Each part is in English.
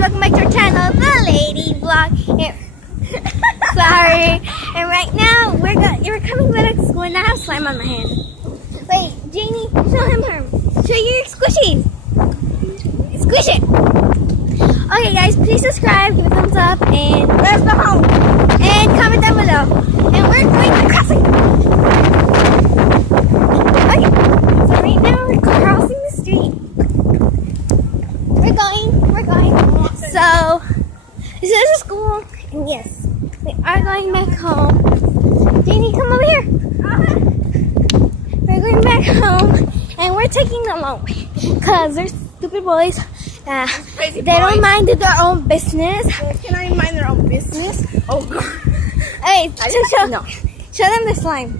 welcome back to our channel, the ladybug. Sorry. And right now we're coming back to school and I have slime on my hand. Wait, Janie, show him her. Show your squishies. Squish it. Okay guys, please subscribe, give a thumbs up, and let's go home. And comment down below. And we're going to crossing. Okay, so right now we're crossing the street. We're going. So, this is a school, and yes, we are going back home. Janie, come over here. We're going back home, and we're taking the long way, because there's stupid boys that they don't mind their own business. Can I mind their own business? Oh, God. Hey, show them the slime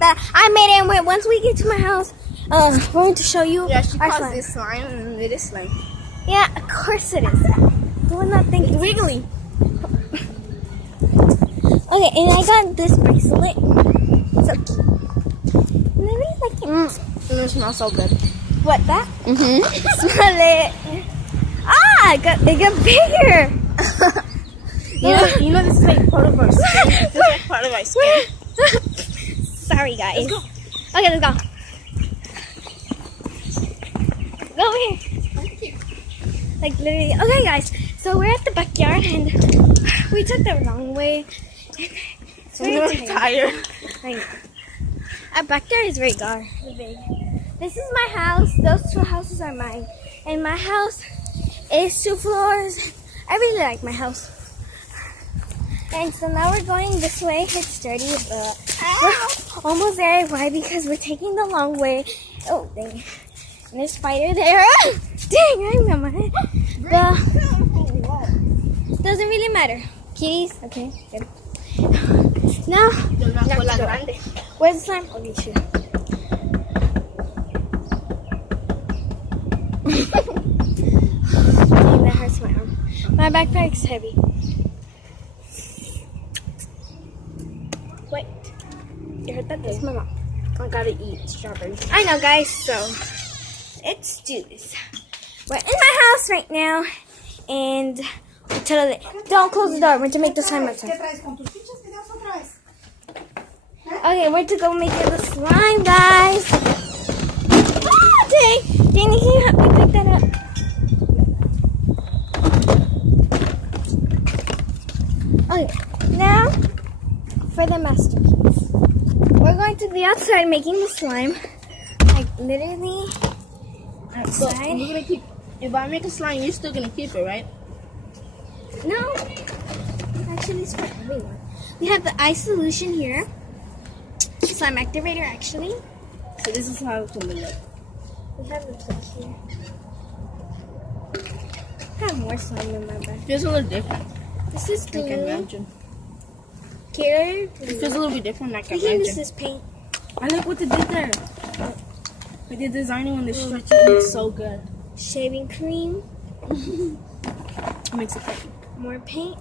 that I made it, and once we get to my house, we're going to show you yeah, she our calls slime. this slime, and it is slime. Yeah, of course it is. We're not thinking. Wiggly. Okay, and I got this bracelet. So cute. And I really like it. And it smells so good. What, that? Mm-hmm. Smell it. Ah, it got bigger. You know this is like part of our skin. This is like part of our skin. Sorry, guys. Let's go. Okay, let's go. Go over here. Like literally. Okay, guys. So we're at the backyard and we took the wrong way. It's very tired. I know. Our backyard is very big. This is my house. Those two houses are mine. And my house is 2 floors. I really like my house. And so now we're going this way. It's dirty, but we're almost there. Why? Because we're taking the long way. Oh, dang. And there's a spider there. Dang, I'm on my head. Doesn't really matter. Kitties? Okay, good. Now, where's the slime? Oh, you should. Dang, that hurts my arm. My backpack's heavy. Wait. You heard that? That's my mom. I gotta eat strawberries. I know, guys, so let's do this. We're in my house right now, and don't close the door. We're to make the slime outside. Okay, we're to go make the slime, guys. Ah, dang! Danny, can you help me pick that up? Okay, now for the masterpiece. We're going to be outside making the slime, like literally outside. So we're gonna keep. If I make a slime, you're still gonna keep it, right? No, actually it's for everyone. We have the ice solution here, slime activator actually. So this is how it's gonna look. We have the plate here. I have more slime in my bag. Feels a little different. This is I glue. can imagine. Here, It feels a little bit different, like I we can use imagine. this paint. I like what they did there. Like the designing when they stretch it looks so good. Shaving cream. It makes it pretty. More paint.